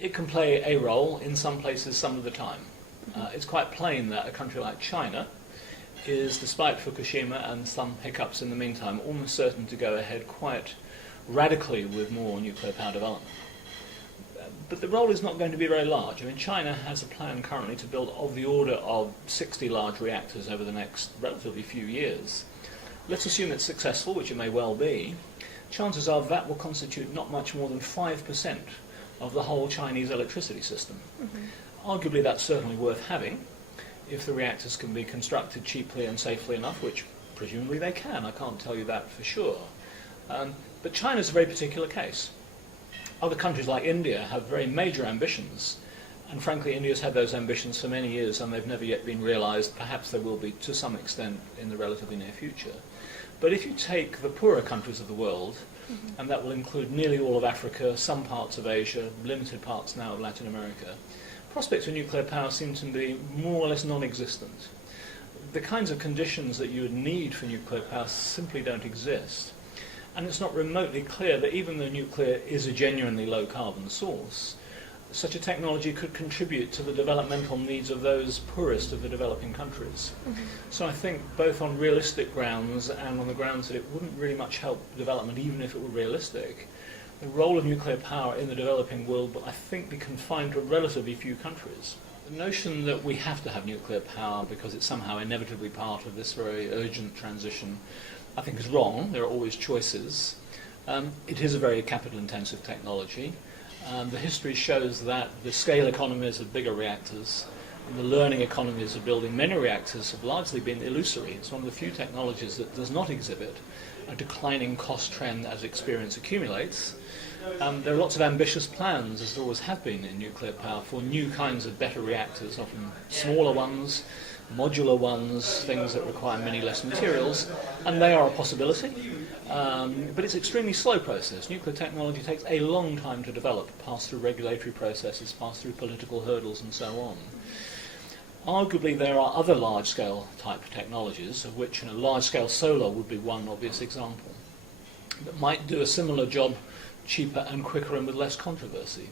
It can play a role in some places some of the time. It's quite plain that a country like China is, despite Fukushima and some hiccups in the meantime, almost certain to go ahead quite radically with more nuclear power development. But the role is not going to be very large. I mean, China has a plan currently to build of the order of 60 large reactors over the next relatively few years. Let's assume it's successful, which it may well be. Chances are that will constitute not much more than 5% of the whole Chinese electricity system. Arguably, that's certainly worth having if the reactors can be constructed cheaply and safely enough, which presumably they can. I can't tell you that for sure. But China's a very particular case. Other countries like India have very major ambitions, and frankly India's had those ambitions for many years and they've never yet been realised. Perhaps they will be to some extent in the relatively near future. But if you take the poorer countries of the world, and that will include nearly all of Africa, some parts of Asia, limited parts now of Latin America, prospects for nuclear power seem to be more or less non-existent. The kinds of conditions that you would need for nuclear power simply don't exist. And it's not remotely clear that even though nuclear is a genuinely low-carbon source, such a technology could contribute to the developmental needs of those poorest of the developing countries. So I think both on realistic grounds and on the grounds that it wouldn't really much help development, even if it were realistic, the role of nuclear power in the developing world will, I think, be confined to relatively few countries. The notion that we have to have nuclear power because it's somehow inevitably part of this very urgent transition, I think is wrong. There are always choices. It is a very capital-intensive technology. The history shows that the scale economies of bigger reactors and the learning economies of building many reactors have largely been illusory. It's one of the few technologies that does not exhibit a declining cost trend as experience accumulates. There are lots of ambitious plans, as there always have been in nuclear power, for new kinds of better reactors, often smaller ones, modular ones, things that require many less materials, and they are a possibility. But it's an extremely slow process. Nuclear technology takes a long time to develop, pass through regulatory processes, pass through political hurdles and so on. Arguably there are other large-scale type technologies, of which large-scale solar would be one obvious example, that might do a similar job cheaper and quicker and with less controversy.